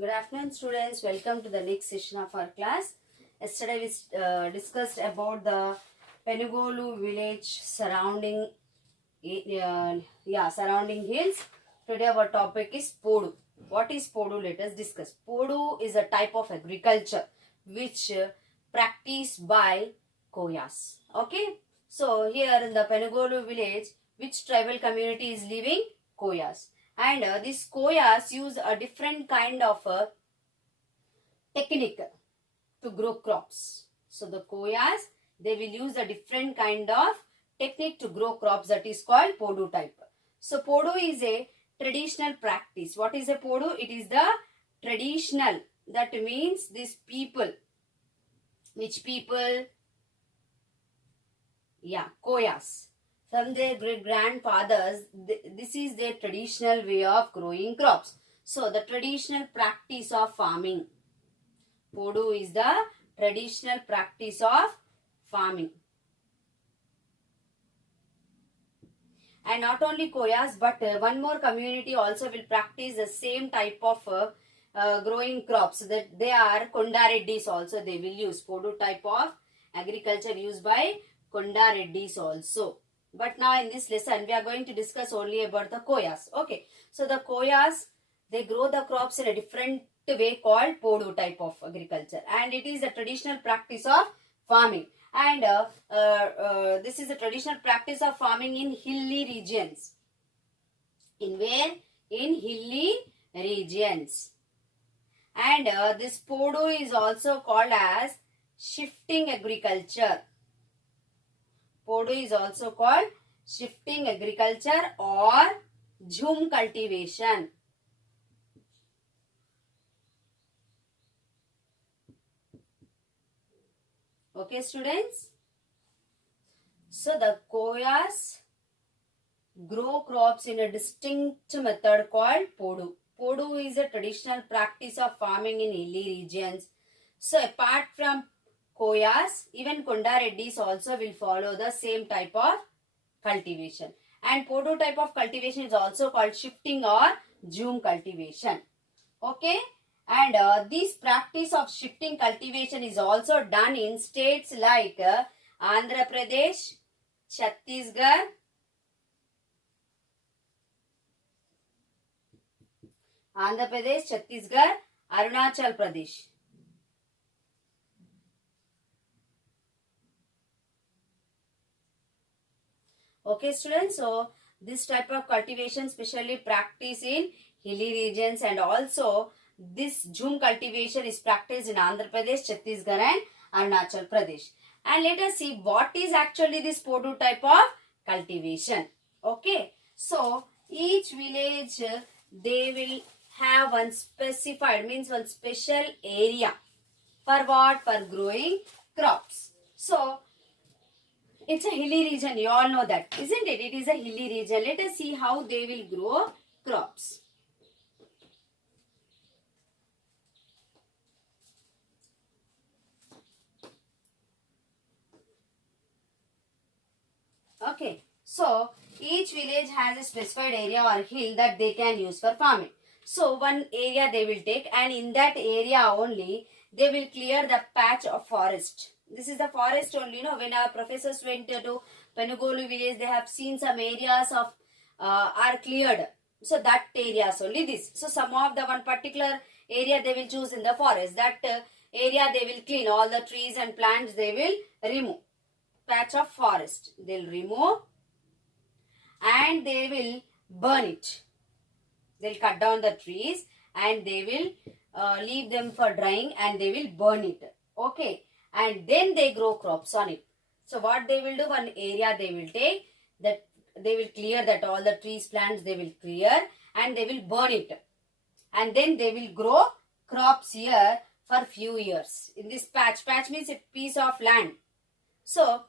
Good afternoon, students. Welcome to the next session of our class. Yesterday we discussed about the Penugolu village surrounding surrounding hills. Today our topic is Podu. What is Podu? Let us discuss. Podu is a type of agriculture which practiced by Koyas. Okay. So here in the Penugolu village, which tribal community is living? Koyas. And these Koyas use a different kind of technique to grow crops. So the Koyas, they will use a different kind of technique to grow crops, that is called Podu type. So Podu is a traditional practice. What is a Podu? It is the traditional. That means these people. Which people? Yeah, Koyas. From their great grandfathers, this is their traditional way of growing crops. So the traditional practice of farming. Podu is the traditional practice of farming. And not only Koyas, but one more community also will practice the same type of growing crops. That they are Kondareddis also. They will use Podu type of agriculture used by Kondareddis also. But now in this lesson, we are going to discuss only about the Koyas. Okay. So the Koyas, they grow the crops in a different way called Podu type of agriculture. And it is the traditional practice of farming. And this is the traditional practice of farming in hilly regions. In where? In hilly regions. And this Podu is also called as shifting agriculture. Podu is also called shifting agriculture or jhum cultivation. Okay, students? So the Koyas grow crops in a distinct method called Podu. Podu is a traditional practice of farming in hilly regions. So apart from Koyas, even Kondareddis also will follow the same type of cultivation. And Podu type of cultivation is also called shifting or jhum cultivation. Okay. And this practice of shifting cultivation is also done in states like Andhra Pradesh, Chhattisgarh, Arunachal Pradesh. Okay, students. So this type of cultivation specially practiced in hilly regions, and also this jhum cultivation is practiced in Andhra Pradesh, Chhattisgarh and Arunachal Pradesh. And let us see what is actually this Podu type of cultivation. Okay. So each village, they will have one specified, means one special area. For what? For growing crops. So it's a hilly region. You all know that, isn't it? It is a hilly region. Let us see how they will grow crops. Okay. So each village has a specified area or hill that they can use for farming. So one area they will take, and in that area only they will clear the patch of forest. This is the forest only. You know, when our professors went to Penugolu village, they have seen some areas of are cleared. So that areas only this. So some of the one particular area they will choose in the forest. That area they will clean. All the trees and plants they will remove. Patch of forest they'll remove and they will burn it. They'll cut down the trees and they will leave them for drying and they will burn it. Okay. And then they grow crops on it. So what they will do, one area they will take, that they will clear, that all the trees, plants they will clear and they will burn it. And then they will grow crops here for few years. In this patch, patch means a piece of land. So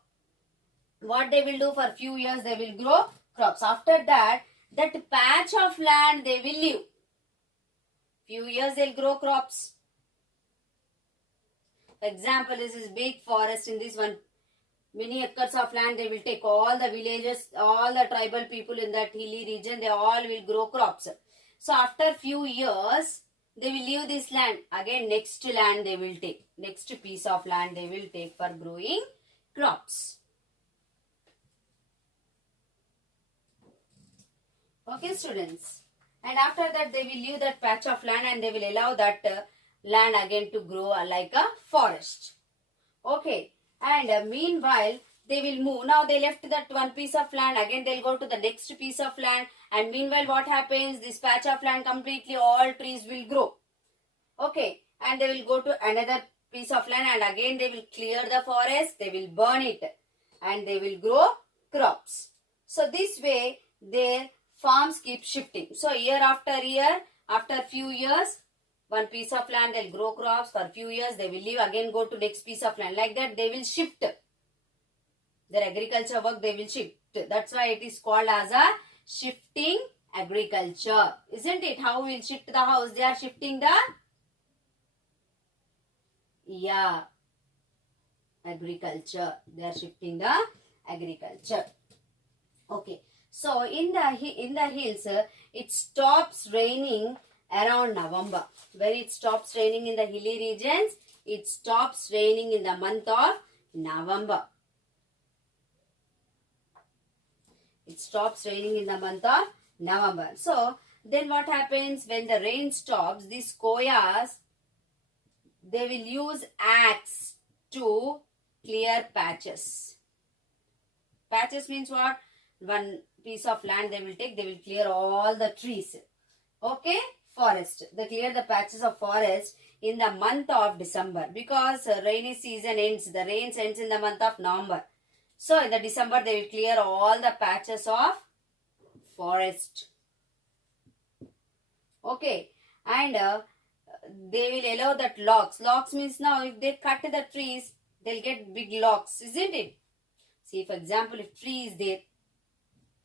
what they will do, for few years they will grow crops. After that, that patch of land they will leave. Few years they'll grow crops. For example, this is big forest. In this one, many acres of land they will take. All the villages, all the tribal people in that hilly region, they all will grow crops. So after few years, they will leave this land. Again, next land they will take. Next piece of land they will take for growing crops. Okay, students. And after that, they will leave that patch of land and they will allow that land again to grow like a forest. Okay. And meanwhile, they will move. Now they left that one piece of land. Again, they'll go to the next piece of land. And meanwhile, what happens? This patch of land completely, all trees will grow. Okay. And they will go to another piece of land and again they will clear the forest. They will burn it. And they will grow crops. So this way, their farms keep shifting. So year, after few years, one piece of land they'll grow crops. For few years they will leave, again go to next piece of land. Like that they will shift. Their agriculture work they will shift. That's why it is called as a shifting agriculture. Isn't it? How will shift the house? They are shifting the agriculture. They are shifting the agriculture. Okay. So in the hills, it stops raining around November. Where it stops raining in the hilly regions, it stops raining in the month of November. It stops raining in the month of November. So then what happens when the rain stops? These koyas, they will use axe to clear patches. Patches means what? One piece of land they will take, they will clear all the trees. Okay, forest. They clear the patches of forest in the month of December because rainy season ends. The rains ends in the month of November. So in the December they will clear all the patches of forest. Okay, and they will allow that logs. Logs means now if they cut the trees, they'll get big logs, isn't it? See, for example, if tree is there,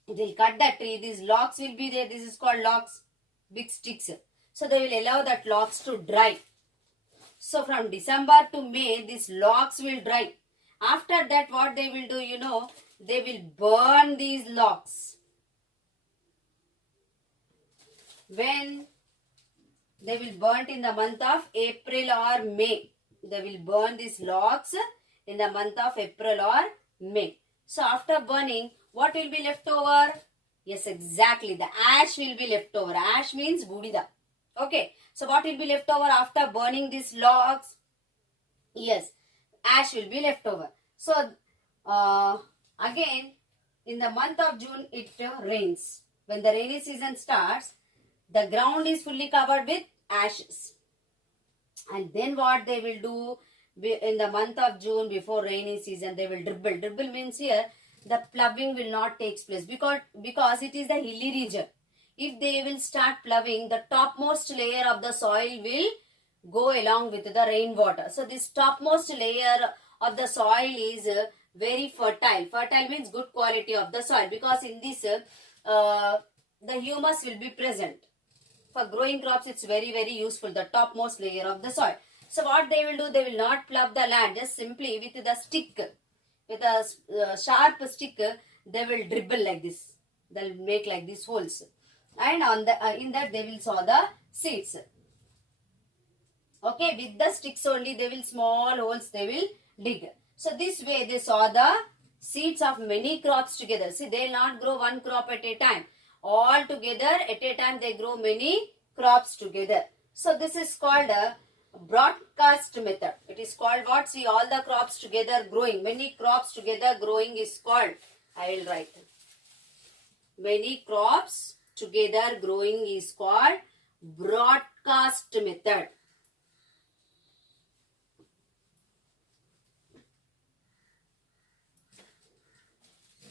they'll cut that tree. These logs will be there. This is called logs, big sticks. So they will allow that logs to dry. So from December to May, these logs will dry. After that, what they will do, they will burn these logs. When they will burn in the month of April or May. They will burn these logs in the month of April or May. So after burning, what will be left over? Yes, exactly. The ash will be left over. Ash means budida. Okay. So what will be left over after burning these logs? Yes, ash will be left over. So again, in the month of June, it rains. When the rainy season starts, the ground is fully covered with ashes. And then what they will do in the month of June before rainy season, they will dribble. Dribble means here the ploughing will not take place because it is the hilly region. If they will start ploughing, the topmost layer of the soil will go along with the rainwater. So this topmost layer of the soil is very fertile. Fertile means good quality of the soil because in this the humus will be present. For growing crops, it's very, very useful, the topmost layer of the soil. So what they will do, they will not plough the land, just simply with the stick, with a sharp stick, they will dribble like this. They will make like these holes. And on the in that they will sow the seeds. Okay, with the sticks only, they will small holes, they will dig. So this way they sow the seeds of many crops together. See, they will not grow one crop at a time. All together at a time they grow many crops together. So this is called a broadcast method. It is called what? See, all the crops together growing. Many crops together growing is called. I will write. Many crops together growing is called broadcast method.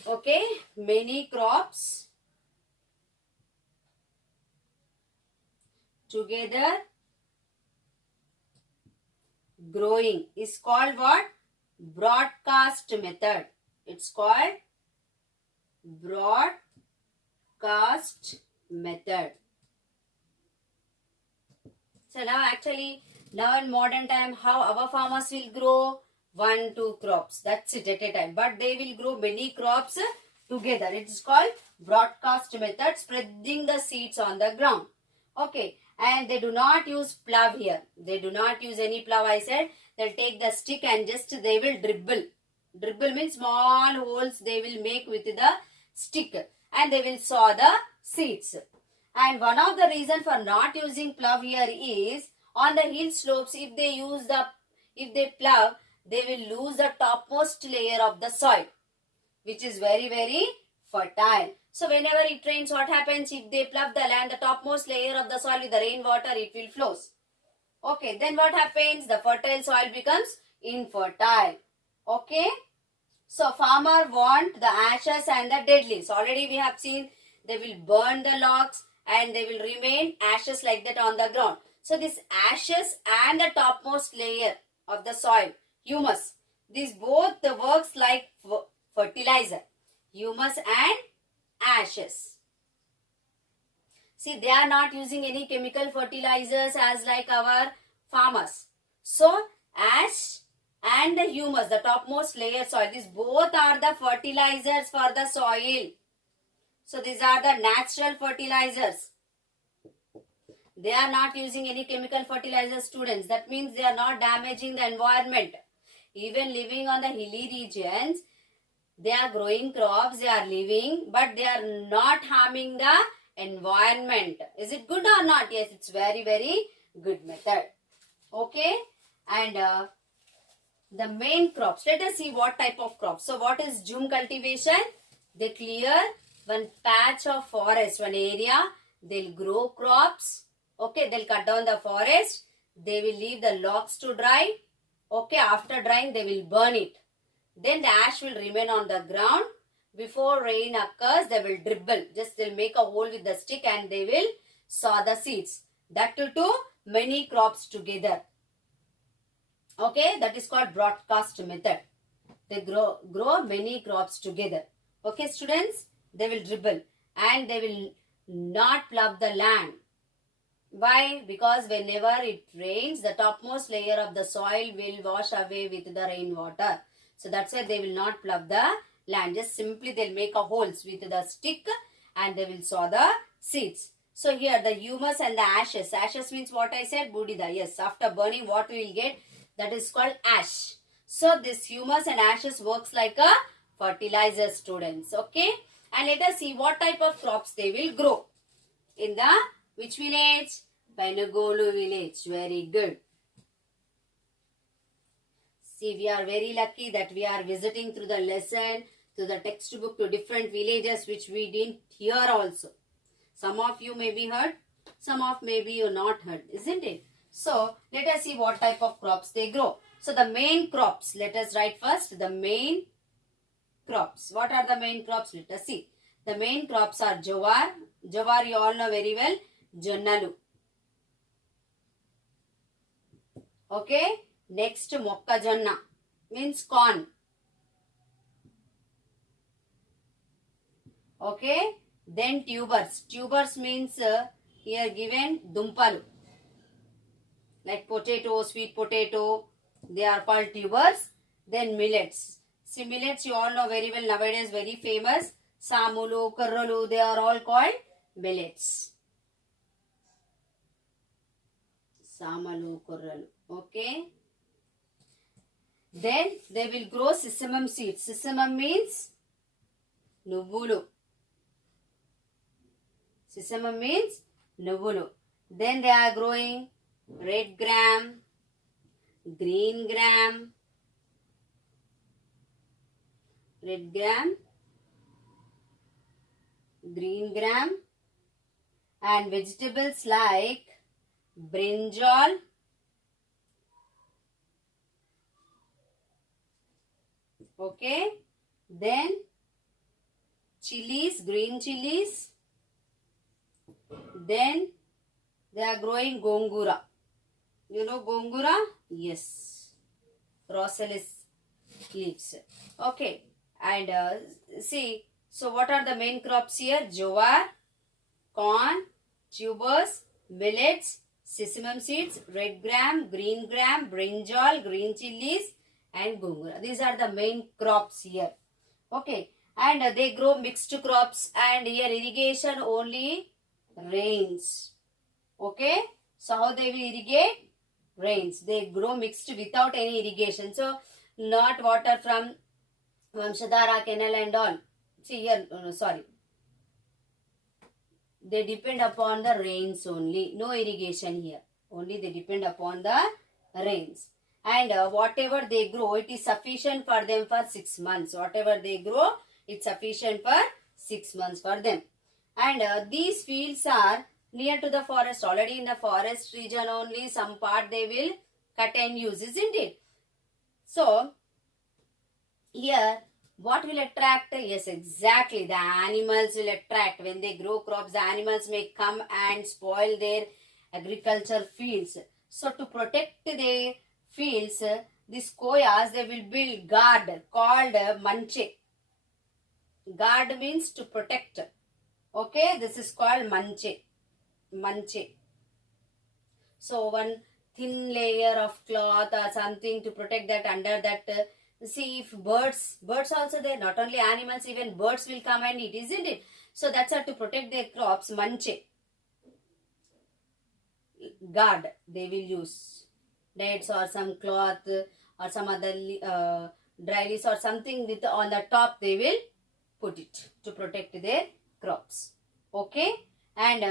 Okay, many crops together growing is called what? Broadcast method. It's called broadcast method. So now in modern time, how our farmers will grow? 1-2 crops. That's it at a time. But they will grow many crops together. It is called broadcast method, spreading the seeds on the ground. Okay. And they do not use plow here. They do not use any plow, I said. They'll take the stick and just they will dribble. Dribble means small holes they will make with the stick. And they will sow the seeds. And one of the reason for not using plow here is on the hill slopes, if they plow, they will lose the topmost layer of the soil, which is very, very fertile. So whenever it rains, what happens? If they plough the land, the topmost layer of the soil with the rainwater, it will flows. Okay, then what happens? The fertile soil becomes infertile. Okay. So farmer want the ashes and the dead leaves. Already we have seen they will burn the logs and they will remain ashes like that on the ground. So this ashes and the topmost layer of the soil, humus, these both the works like fertilizer, humus and ashes. See, they are not using any chemical fertilizers as like our farmers. So ash and the humus, the topmost layer soil, these both are the fertilizers for the soil. So these are the natural fertilizers. They are not using any chemical fertilizer, students. That means they are not damaging the environment. Even living on the hilly regions, they are growing crops, they are living, but they are not harming the environment. Is it good or not? Yes, it's very, very good method. Okay. And the main crops. Let us see what type of crops. So what is Jhum cultivation? They clear one patch of forest, one area. They'll grow crops. Okay, they'll cut down the forest. They will leave the logs to dry. Okay, after drying, they will burn it. Then the ash will remain on the ground. Before rain occurs, they will dribble. Just they'll make a hole with the stick and they will sow the seeds. That will do many crops together. Okay, that is called broadcast method. They grow many crops together. Okay, students, they will dribble and they will not plough the land. Why? Because whenever it rains, the topmost layer of the soil will wash away with the rainwater. So that's why they will not plough the land. Just simply they'll make a holes with the stick and they will sow the seeds. So here the humus and the ashes. Ashes means what I said? Budida. Yes, after burning what we will get? That is called ash. So this humus and ashes works like a fertilizer, students. Okay. And let us see what type of crops they will grow. In the which village? Penugolu village. Very good. See, we are very lucky that we are visiting through the lesson, through the textbook to different villages which we didn't hear also. Some of you may be heard, some of maybe you not heard, isn't it? So, let us see what type of crops they grow. So, the main crops, let us write first the main crops. What are the main crops? Let us see. The main crops are jowar. Jowar you all know very well. Jonnalu. Okay. Next, mokkajonna means corn. Okay. Then tubers. Tubers means here given dumpalu. Like potato, sweet potato. They are called tubers. Then millets. See, millets you all know very well. Nowadays very famous. Samulu, karralu. They are all called millets. Samalu, karralu. Okay. Then they will grow sesamum seeds. Sesamum means nuvulu. Sesamum means nuvulu. Then they are growing red gram, green gram, red gram, green gram, and vegetables like brinjal, okay, then chilies, green chilies, then they are growing gongura. You know gongura? Yes. Rosalis leaves. Okay. And see, so what are the main crops here? Jowar, corn, tubers, millets, sesamum seeds, red gram, brinjal, green chilies, and gongura. These are the main crops here. Okay. And they grow mixed crops, and here irrigation only rains. Okay, so how they will irrigate? Rains. They grow mixed without any irrigation. So not water from Vamshadhara canal and all. See here, sorry. They depend upon the rains only. No irrigation here. Only they depend upon the rains. And whatever they grow, it is sufficient for them for 6 months. Whatever they grow, it's sufficient for 6 months for them. And these fields are near to the forest. Already in the forest region only, some part they will cut and use, isn't it? So, here, what will attract? Yes, exactly. The animals will attract. When they grow crops, the animals may come and spoil their agriculture fields. So, to protect their fields, these koyas, they will build guard called manche. Guard means to protect. Okay, this is called manche. Manche. So, one thin layer of cloth or something to protect that under that. See, if birds also there, not only animals, even birds will come and eat, isn't it? So that's how to protect their crops, manche. Guard, they will use nets or some cloth or some other dry leaves or something with on the top, they will put it to protect their crops. Okay, and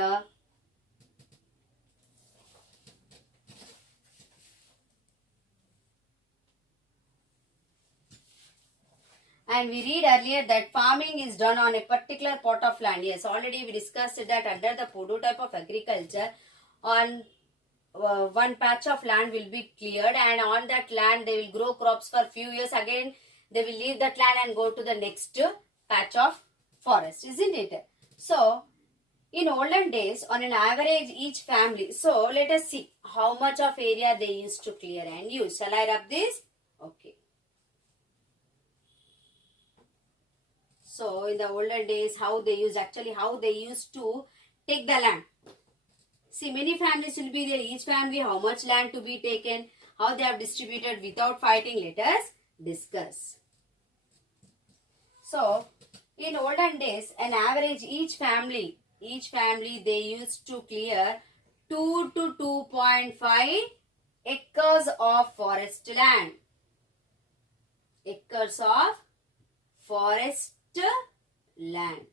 and we read earlier that farming is done on a particular plot of land. Yes, already we discussed that under the Podu type of agriculture, on one patch of land will be cleared, and on that land they will grow crops for few years. Again, they will leave that land and go to the next patch of forest, isn't it? So, in olden days, on an average, each family. So, let us see how much of area they used to clear and use. Shall I rub this? Okay. So, in the olden days, how they used to take the land. See, many families will be there. Each family, how much land to be taken, how they have distributed without fighting. Let us discuss. So, in olden days, an average each family they used to clear 2 to 2.5 acres of forest land. Acres of forest land.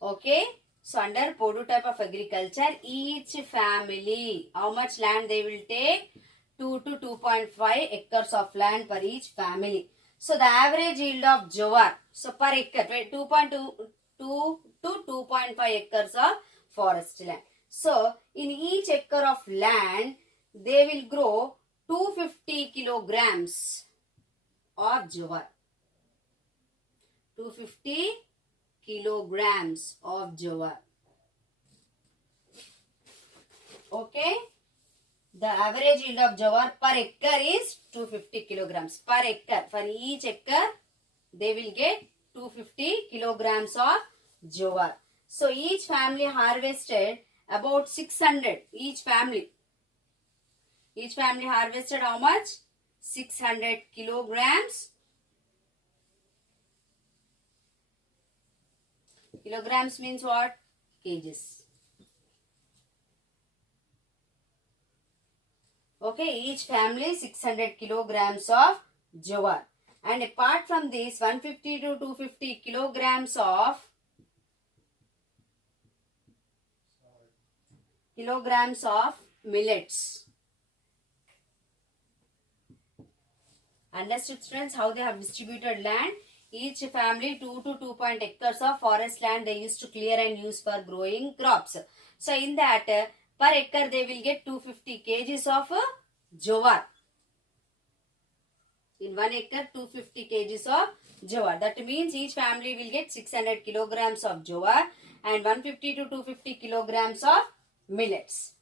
Okay. So, under Podu type of agriculture, each family, how much land they will take? 2 to 2.5 acres of land per each family. So, the average yield of jowar, so per acre, 2.2 to 2.5 acres of forest land. So, in each acre of land, they will grow 250 kilograms of jowar. 250 kilograms of jowar. Okay. The average yield of jowar per acre is 250 kilograms per acre. For each acre, they will get 250 kilograms of jowar. So each family harvested about 600. Each family harvested how much? 600 kilograms. Kilograms means what? Kgs. Okay, each family 600 kilograms of jowar. And apart from this, 150 to 250 kilograms of millets. Understood, friends, how they have distributed land? Each family 2 to 2 acres of forest land they used to clear and use for growing crops. So, in that, per acre they will get 250 kgs of jowar. In 1 acre, 250 kgs of jowar. That means each family will get 600 kilograms of jowar and 150 to 250 kilograms of millets.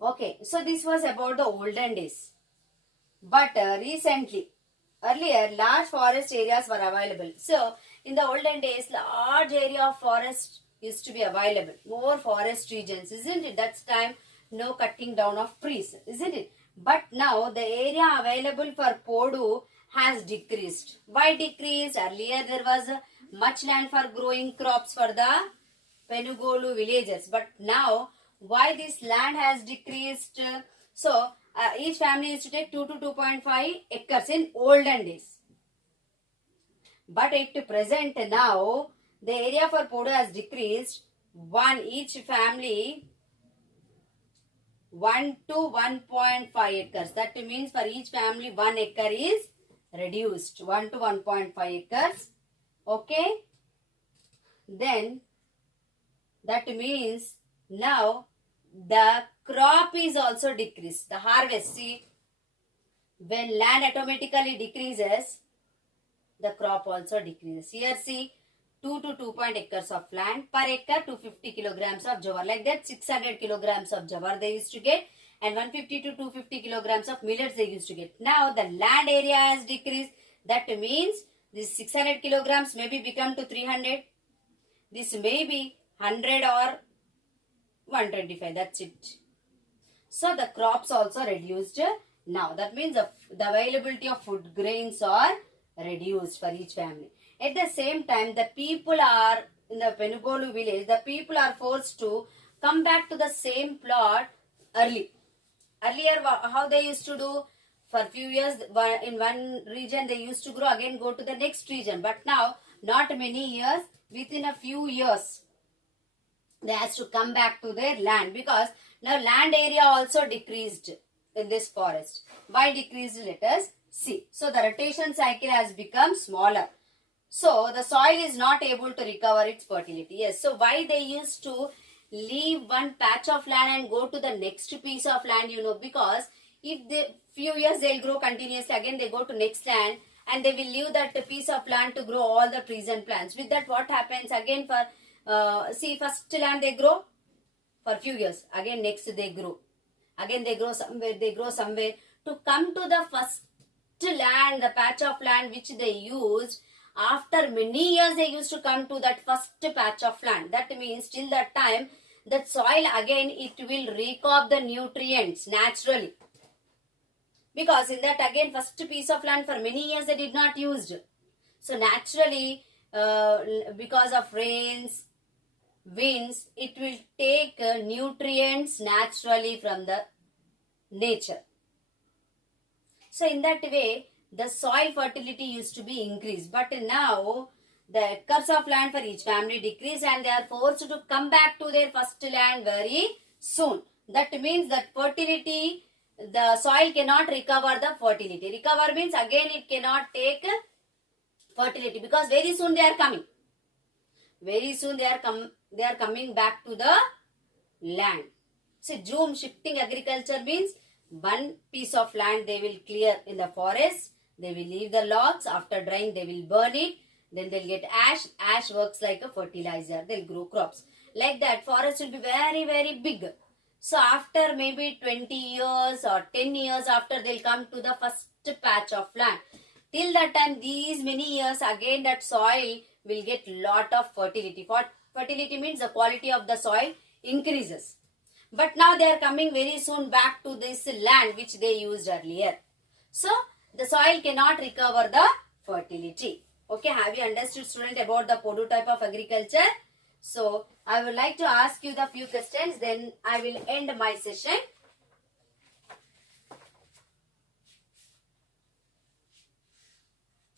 Okay, so this was about the olden days. But recently, earlier, large forest areas were available. So, in the olden days, large area of forest used to be available. More forest regions, isn't it? That's time, no cutting down of trees, isn't it? But now, the area available for Podu has decreased. Why decreased? Earlier, there was much land for growing crops for the Penugolu villagers. But now, why this land has decreased? So, each family used to take 2 to 2.5 acres in olden days. But at present now, the area for Podu has decreased. Each family 1 to 1.5 acres. That means for each family 1 acre is reduced. 1 to 1.5 acres. Okay. Then that means now the crop is also decreased. The harvest. See, when land automatically decreases, the crop also decreases. Here see, 2 to 2.0 acres of land. Per acre 250 kilograms of jowar. Like that 600 kilograms of jowar they used to get, and 150 to 250 kilograms of millets they used to get. Now the land area has decreased. That means this 600 kilograms maybe become to 300. This may be 100 or 125. That's it. So the crops also reduced now. That means the availability of food grains are reduced for each family. At the same time, the people are in the Penugolu village, the people are forced to come back to the same plot early. Earlier, how they used to do, for few years in one region they used to grow, again go to the next region. But now, not many years, within a few years, they has to come back to their land, because now land area also decreased in this forest. Why decreased? Let us see. So the rotation cycle has become smaller. So the soil is not able to recover its fertility. Yes. So why they used to leave one patch of land and go to the next piece of land, because if they few years they'll grow continuously, again they go to next land and they will leave that piece of land to grow all the trees and plants. With that, what happens again for first land they grow for few years, again next they grow, again they grow somewhere to come to the first land, the patch of land which they used. After many years they used to come to that first patch of land. That means till that time that soil again it will recoup the nutrients naturally, because in that again first piece of land for many years they did not used. So naturally because of rains, winds, it will take nutrients naturally from the nature. So in that way the soil fertility used to be increased. But now the acres of land for each family decrease and they are forced to come back to their first land very soon. That means that fertility, the soil cannot recover the fertility. Recover means again it cannot take fertility, because very soon they are coming. Very soon they are coming back to the land. So Zoom shifting agriculture means one piece of land they will clear in the forest. They will leave the logs. After drying, they will burn it. Then they'll get ash. Ash works like a fertilizer. They'll grow crops. Like that, forest will be very, very big. So after maybe 20 years or 10 years after, they'll come to the first patch of land. Till that time, these many years, again that soil will get lot of fertility. Fertility means the quality of the soil increases. But now they are coming very soon back to this land which they used earlier. So the soil cannot recover the fertility. Okay, have you understood, student, about the Podu type of agriculture? So I would like to ask you the few questions, then I will end my session.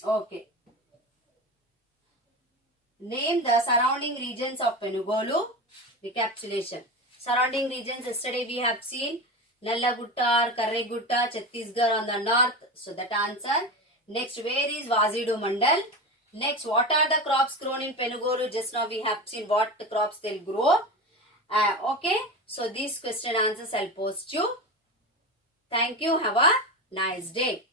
Okay. Name the surrounding regions of Penugolu. Recapitulation. Surrounding regions, yesterday we have seen Nallagutta or Karregutta, Chhattisgarh on the north. So that answer. Next, where is Vazidu Mandal? Next, what are the crops grown in Penugolu? Just now we have seen what the crops they'll grow. Okay. So these question answers I'll post you. Thank you. Have a nice day.